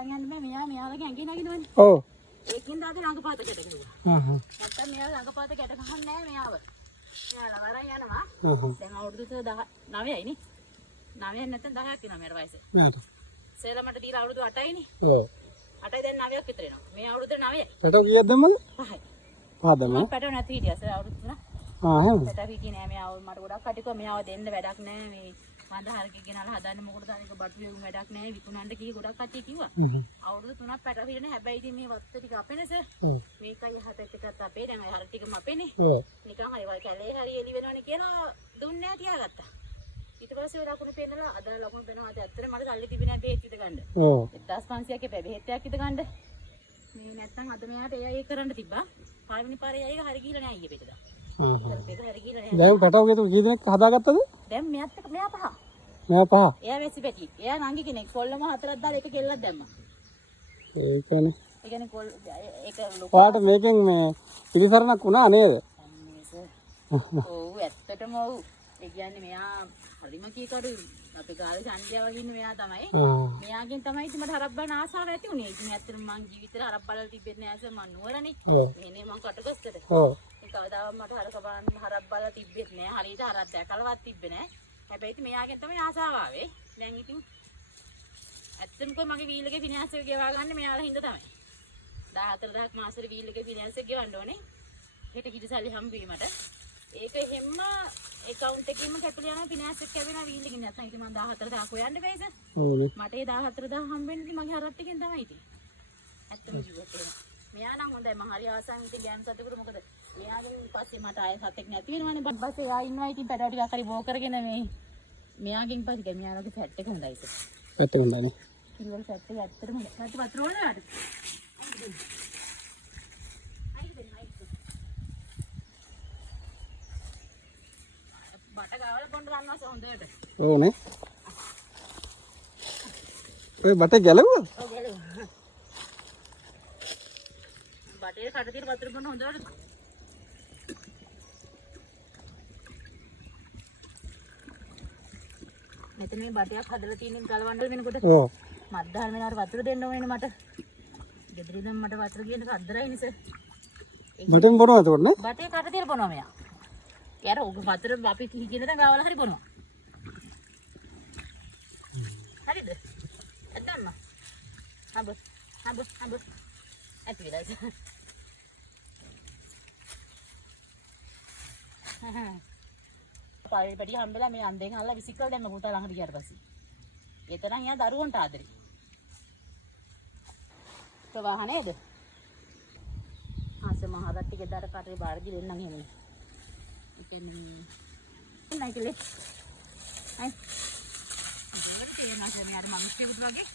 අරන් යන්න බෑ මෙයාලගේ ඇඟේ නගිනවනේ. ඔව්. ඒකින්ද අද ළඟපාත කැට ගහුවා. නැත්තම් මෙයාලා ළඟපාත කැට ගහන්නේ නැහැ මෙයාව. මෙයාලා වරන් යනවා. දැන් අවුරුදු 9යි නේ. 9 නැත්නම් 10ක් වෙනවා මෙයාට වයස. නේද? සේලමට දීලා අවුරුදු 8යි නේ. ඔව්. 8යි දැන් 9ක් විතර එනවා. මේ අවුරුද්ද 9යි. පැටව කීයක් දැම්මද? 5යි. 5 දැම්මා. මම පැටව නැති හිටියා සර් අවුරුදු 3. එහෙම. පැටව හිටියේ නෑ මෙයාව මට ගොඩක් කටිකුවා මෙයාව දෙන්න වැඩක් නෑ මේ වඳහරකේ ගෙනල්ලා හදන්න මොකටද අනික බටු වේගුම් වැඩක් නෑ විකුණන්න කී ගොඩක් කට්ටිය කිව්වා. අවුරුදු 3ක් පැටව හිටියේ හැබැයි ඉතින් මේ වත්ත ටික අපේනේ සර්. මේකයි හතෙක්ටත් අපේ දැන් අය හර ටිකම අපේනේ. නිකන් හරි වයි කැලේ හරි එලි වෙනවනේ කියලා දුන්නේ නෑ තියාගත්තා. ඊට පස්සේ ලකුණු පෙන්නලා අද ලකුණු පෙන්නවා ඇත්තට මට සල්ලි තිබුණේ නැහැ බෙහෙත් ඉද ගන්න. 1500ක් එපා බෙහෙත්යක් ඉද ගන්න. මේ නැත්තම් අද මෙයාට ඒ කරන්න තිබ්බා. පළවෙනි පාරේ අයක හරි ගිහලා නෑ ඊයේ පිටද. ඒක හරි ගිහලා නෑ. දැන් පැටව කී දෙනෙක් හදාගත්තද? දැන් මෙයාත් එක මෙයා 5. මෙයා 5. එයා වැසි පැටි. එයා නංගි කෙනෙක්. කොල්ලම 4ක් දාලා එක කෙල්ලක් දැම්මා. ඒකනේ. ඒ කියන්නේ ඒක ලොකු. ඔයාලට මේකෙන් මේ පිළිසරණක් වුණා නේද? ඔව් ඇත්තටම ඔව්. ඒ කියන්නේ මෙයා හරිම කීකරු අපේ ගාලේ ඡන්දියා වගේ ඉන්න මෙයා තමයි. මෙයාගෙන් තමයි ඉතින් මට හරක් බලන ආසාව ඇති උනේ. ඉතින් ඇත්තටම මං ජීවිතේ හරක් බලලා තිබෙන්නේ නැහැ සර් මං නුවරනේ. මෙනේ මං කටුගස්සට. ඔව්. ඒ කවදාවත් මට හරක බලන්න හරක් බලලා තිබෙත් නැහැ. හරියට හරක් දැකලවත් තිබ්බේ නැහැ. හැබැයි ඉතින් මෙයාගෙන් තමයි ආසාව ආවේ. දැන් ඉතින් ඇත්තටම කොයි මගේ වීල් එකේ ෆිනෑන්ස් එක ගෙවා ගන්න මෙයාලා හින්දා තමයි. 14000ක් මාසෙට වීල් එකේ ෆිනෑන්ස් එක ගෙවන්න ඕනේ. හෙට කිරිසල්ලි හම්බ වීමට. ඒක හැම account එකකින්ම කැපිලා යනවා ෆිනෑන්ස් එක කැවෙනවා වීල් එකකින් නැත්නම් ඉතින් මම 14000ක් හොයන්න බෑ සර්. මට ඒ 14000 හම්බෙන්නේ ඉතින් මගේ හරක් ටිකෙන් තමයි ඉතින්. ඇත්තම කිව්වොත් එහෙම. මෙයා නම් හොඳයි මම හරි ආසන් ඉතින් ගෑනු සතෙකුට මොකද මෙයාගෙන් පස්සේ මට ආයෙ සතෙක් නැති වෙනවනේ බස්සේ එයා ඉන්නවා ඉතින් පැටව ටිකක් හරි බෝ කරගෙන මේ මෙයාගෙන් පස්සේ මෙයාලගේ ෆැට් එක හොඳයි සර්. ෆැට් එක හොඳයි නේ. ඉතින් ෆැට් එක ඇත්තටම හොඳයි. වතුර ඕනේද? බට ගාවල බොන්න ගන්නවා හොඳට. ඕනේ. ඔය බට ගැලවුවා? ඔව් ගැලවුවා. බටේ කට තියලා වතුර බොන්න හොඳට. මෙතන මේ බටයක් හදලා තියෙන ගලවන්න වෙනකොට ඔව්. මද්දාල් මෙනාට වතුර දෙන්න ඕනේ මට. ගෙදරින් මට වතුර කියන කද්දරයි නිස. බටෙන් බොනවා එතකොට නේ? බටේ කට තියලා බොනවා මෙයා. යාර ඔක වතුර අපි කියන දා ගාවලා හරි බොනවා. හරිද? අදම්ම. හබ. ඇති විලාස. පාරේ පැටි හම්බෙලා මේ අන්දෙන් අල්ල විසිකල් දැම්ම පුතා ළඟට ගියාට පස්සේ. ඒ තරම් යා දරුවන්ට ආදරේ. ප්‍රවාහ නේද? ආස මහරත් ටික දර කටේ බාරදි දෙන්නම් එහෙම. නයිකලේ අය දෙවල් තේ මාසේ මෙයාට මිනිස්සුෙකුට වගේ